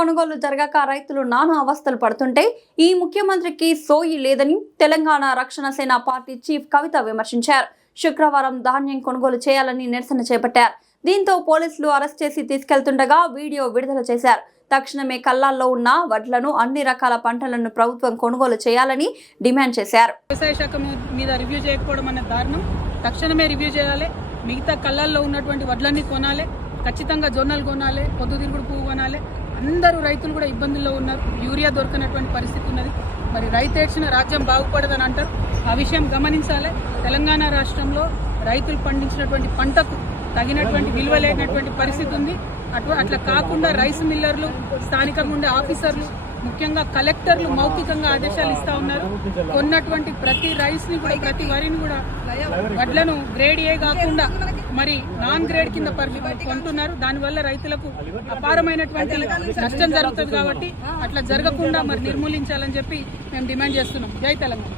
కొనుగోలు జరగక రైతులు నానా అవస్థలు పడుతుంటే ఈ ముఖ్యమంత్రికి సోయి లేదని తెలంగాణ రక్షణ సేన పార్టీ చీఫ్ కవిత విమర్శించారు. శుక్రవారం ధాన్యం కొనుగోలు చేయాలని నిరసన చేపట్టారు. దీంతో పోలీసులు అరెస్ట్ చేసి తీసుకెళ్తుండగా వీడియో విడుదల చేశారు. తక్షణమే కల్లాల్లో ఉన్న వడ్లను అన్ని రకాల పంటలను ప్రభుత్వం కొనుగోలు చేయాలని డిమాండ్ చేశారు. వ్యవసాయ శాఖ మీద రివ్యూ చేయకపోవడం అనే దారుణం. తక్షణమే రివ్యూ చేయాలి. మిగతా కళ్ళల్లో ఉన్నటువంటి వడ్లన్నీ కొనాలి. ఖచ్చితంగా జొన్నలు కొనాలి, పొద్దుతిరుగుడు పువ్వు కొనాలి. అందరూ రైతులు కూడా ఇబ్బందుల్లో ఉన్నారు. యూరియా దొరకనటువంటి పరిస్థితి ఉన్నది. మరి రైతు ఏడ్చిన రాజ్యం బాగుపడదని అంటారు. ఆ విషయం గమనించాలి. తెలంగాణ రాష్ట్రంలో రైతులు పండించినటువంటి పంటకు తగినటువంటి విలువ లేనటువంటి పరిస్థితి ఉంది. అట్లా కాకుండా రైస్ మిల్లర్లు, స్థానికంగా ఉండే ఆఫీసర్లు, ముఖ్యంగా కలెక్టర్లు మౌఖికంగా ఆదేశాలు ఇస్తా ఉన్నారు. కొన్నటువంటి ప్రతి రైస్ ని కూడా, ప్రతి వరిని కూడా వడ్లను గ్రేడ్ ఏ కాకుండా మరి నాన్ గ్రేడ్ కింద కొంటున్నారు. దానివల్ల రైతులకు అపారమైనటువంటి నష్టం జరుగుతుంది. కాబట్టి అట్లా జరగకుండా మరి నిర్మూలించాలని చెప్పి మేము డిమాండ్ చేస్తున్నాం. జై తెలంగాణ.